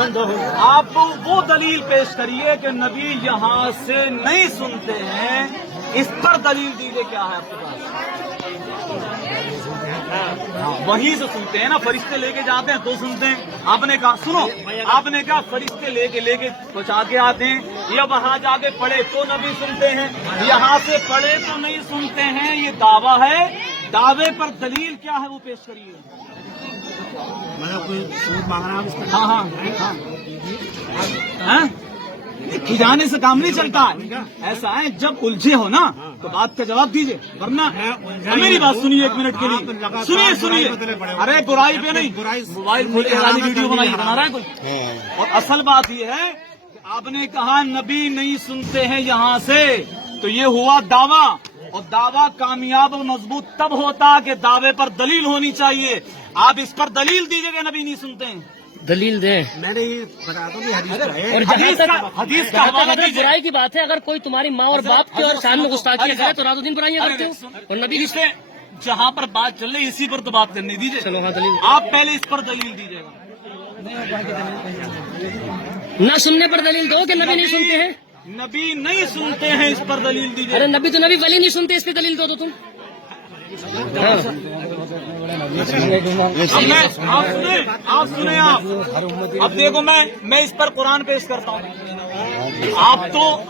آپ وہ دلیل پیش کریے کہ نبی یہاں سے نہیں سنتے ہیں، اس پر دلیل دیجیے کیا ہے آپ کے پاس؟ وہیں سے سنتے ہیں نا، فرشتے لے کے جاتے ہیں تو سنتے ہیں۔ آپ نے کہا سنو، آپ نے کہا فرشتے لے کے پہنچا کے آتے ہیں، یا وہاں جا کے پڑھے تو نبی سنتے ہیں، یہاں سے پڑھے تو نہیں سنتے ہیں، یہ دعویٰ ہے۔ دعوے پر دلیل کیا ہے وہ پیش کریے۔ مطلب کوئی ثبوت مانگ رہا ہے؟ ہاں ہاں، کھجانے سے کام نہیں چلتا ہے۔ ایسا ہے جب الجھے ہو نا تو بات کا جواب دیجیے، ورنہ میری بات سنیے ایک منٹ کے لیے، سنیے۔ ارے برائی پہ نہیں، موبائل کھولے ویڈیو بنا رہا ہے کوئی۔ اور اصل بات یہ ہے کہ آپ نے کہا نبی نہیں سنتے ہیں یہاں سے، تو یہ ہوا دعویٰ، اور دعویٰ کامیاب اور مضبوط تب ہوتا کہ دعوے پر دلیل ہونی چاہیے۔ آپ اس پر دلیل دیجیے کہ نبی نہیں سنتے ہیں، دلیل دیں۔ میں نے یہ بتا دوں کہ حدیث کا ہے۔ اور جہاں تک حدیث کا حوالہ مطلب دیجیے۔ برائی کی بات ہے، اگر کوئی تمہاری ماں اور باپ کی اور شان میں گستاخی کرے تو رات و دن برائیاں کرتے ہو، اور نبی کی سے جہاں پر بات چل رہی اسی پر تو بات کرنی دیجیے۔ چلو ہاں دلیل آپ پہلے اس پر دلیل دیجیے گا۔ نہ سننے پر دلیل دو کہ نبی نہیں سنتے ہیں۔ نبی نہیں سنتے ہیں اس پر دلیل دیجیے۔ ارے نبی تو نبی ولی نہیں سنتے، اس پہ دلیل دو تم۔ آپ سنیں اب دیکھو میں اس پر قرآن پیش کرتا ہوں۔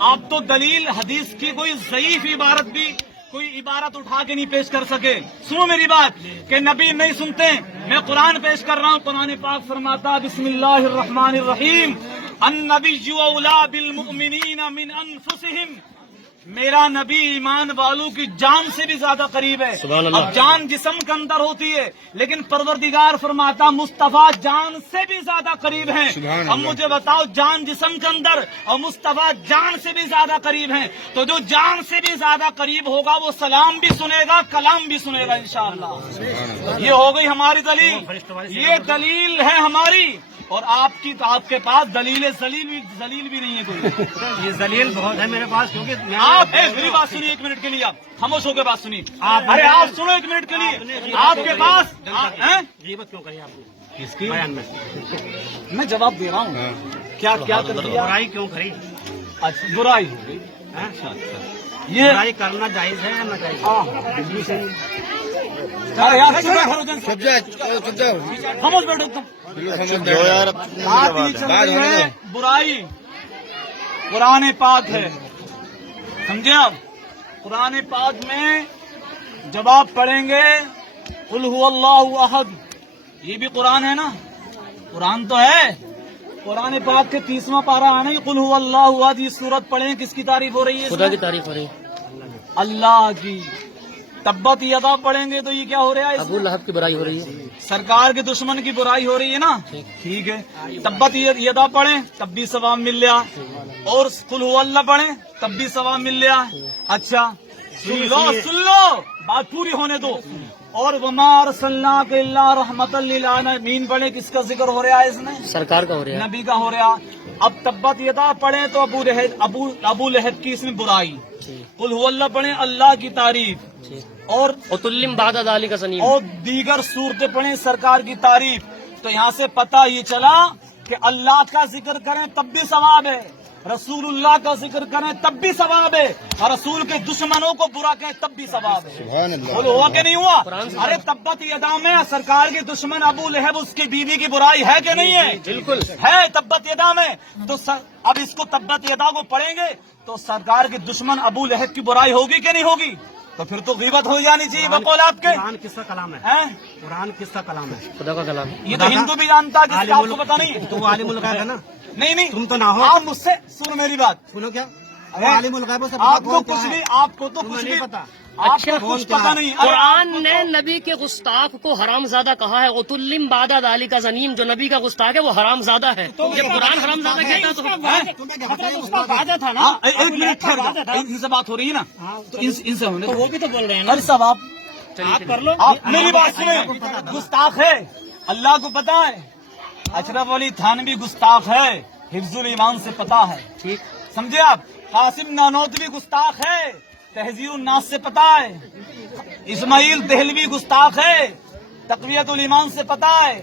آپ تو دلیل حدیث کی کوئی ضعیف عبارت بھی کوئی عبارت اٹھا کے نہیں پیش کر سکے۔ سنو میری بات کہ نبی نہیں سنتے، میں قرآن پیش کر رہا ہوں۔ قرآن پاک فرماتا بسم اللہ الرحمن الرحیم، النبی اولی بالمؤمنین من انفسہم، میرا نبی ایمان والوں کی جان سے بھی زیادہ قریب ہے۔ سبحان اللہ۔ اب جان جسم کے اندر ہوتی ہے، لیکن پروردگار فرماتا مصطفیٰ جان سے بھی زیادہ قریب ہیں۔ اب مجھے بتاؤ، جان جسم کے اندر اور مصطفیٰ جان سے بھی زیادہ قریب ہیں، تو جو جان سے بھی زیادہ قریب ہوگا وہ سلام بھی سنے گا، کلام بھی سنے گا انشاءاللہ۔ یہ ہو گئی ہماری دلیل، یہ دلیل ہے ہماری۔ اور آپ کے پاس دلیل ذلیل بھی نہیں ہے کوئی۔ یہ دلیل بہت ہے میرے پاس، کیونکہ آپ میری بات سنیے ایک منٹ کے لیے، آپ خاموش ہو کے بات سنیے۔ ارے آپ سنو ایک منٹ کے لیے، آپ کے پاس غیبت کیوں کری آپ نے اس کی بیان میں؟ میں جواب دے رہا ہوں۔ کیا کر دیا؟ برائی کیوں کری؟ اچھا برائی ہو گئی۔ یہ برائی کرنا جائز ہے یا نہ جائز؟ خاموش بیٹھو تم۔ بات یہ چل رہی ہے برائی، قرآن پاک ہے، سمجھے آپ؟ قرآن پاک میں جب آپ پڑھیں گے قل هو اللہ احد، یہ بھی قرآن ہے نا، قرآن تو ہے۔ قرآن پاک کے 30واں پارہ ہے نا، قل هو اللہ احد، یہ سورت پڑھیں، کس کی تعریف ہو رہی ہے؟ خدا کی تعریف ہو رہی ہے، اللہ کی۔ تبت یدا پڑھیں گے تو یہ کیا ہو رہا ہے؟ ابو لہب کی برائی ہو رہی ہے، سرکار کے دشمن کی برائی ہو رہی ہے نا، ٹھیک ہے۔ تبت یدا پڑھیں تب بھی ثواب مل لیا، اور قل هو اللہ پڑھیں تب بھی ثواب مل لیا۔ اچھا سن لو بات پوری ہونے دو۔ اور وما ارسلناک الا رحمۃ للعالمین پڑھیں، کس کا ذکر ہو رہا ہے اس میں؟ سرکار کا ہو رہا ہے۔ نبی کا ہو رہا۔ اب تبت یدا پڑھیں تو ابو لہب کی اس میں برائی، قل هو اللہ پڑھیں اللہ کی تعریف، اور عتلم بعد ذلک زنیم، اور دیگر صورتیں پڑھیں سرکار کی تعریف۔ تو یہاں سے پتہ یہ چلا کہ اللہ کا ذکر کریں تب بھی ثواب ہے، رسول اللہ کا ذکر کریں تب بھی ثواب ہے، اور رسول کے دشمنوں کو برا کہیں تب بھی ثواب ہے۔ بولو ہوا کہ نہیں ہوا؟ ارے تبت یدا میں سرکار کے دشمن ابو لہب اس کی بیوی کی برائی ہے کہ نہیں ہے؟ بالکل ہے تبت یدا میں۔ تو اب اس کو تبت یدا کو پڑھیں گے تو سرکار کے دشمن ابو لہب کی برائی ہوگی کہ نہیں ہوگی؟ تو پھر تو غیبت ہو جانی چاہیے بقول آپ کے۔ قرآن کس کا کلام ہے؟ قرآن کس کا کلام ہے؟ خدا کا کلام۔ یہ تو ہندو بھی جانتا ہے، آپ کو پتا نہیں؟ تو وہ عالم الغیب ہے نا؟ نہیں تم تو نہ ہو۔ آپ مجھ سے سنو میری بات، سنو کیا وہ عالم الغیب سے آپ کو کچھ بھی، آپ کو تو کچھ نہیں بھی پتا۔ آپ کو کچھ پتا نہیں۔ قرآن نے نبی کے گستاخ کو حرام زادہ کہا ہے، عتلم بعد ذلک زنیم، جو نبی کا گستاخ ہے وہ حرام زادہ ہے۔ جب قرآن حرام زادہ کہتا ہے تو تھا نا، ایک منٹ ان سے بات ہو رہی ہے نا، تو ان سے ہونے وہ بھی تو بول رہے ہیں۔ ارے صاحب آپ کر لو، آپ میری بات سنیں، گستاخ ہے اللہ کو پتا ہے، اشرف علی تھانوی گستاخ ہے، حفظ الایمان سے پتا ہے، ٹھیک سمجھے آپ؟ قاسم نانوتوی گستاخ ہے، تہذیب الناس سے پتا ہے، اسماعیل دہلوی گستاخ ہے، تقویت الایمان سے پتا ہے،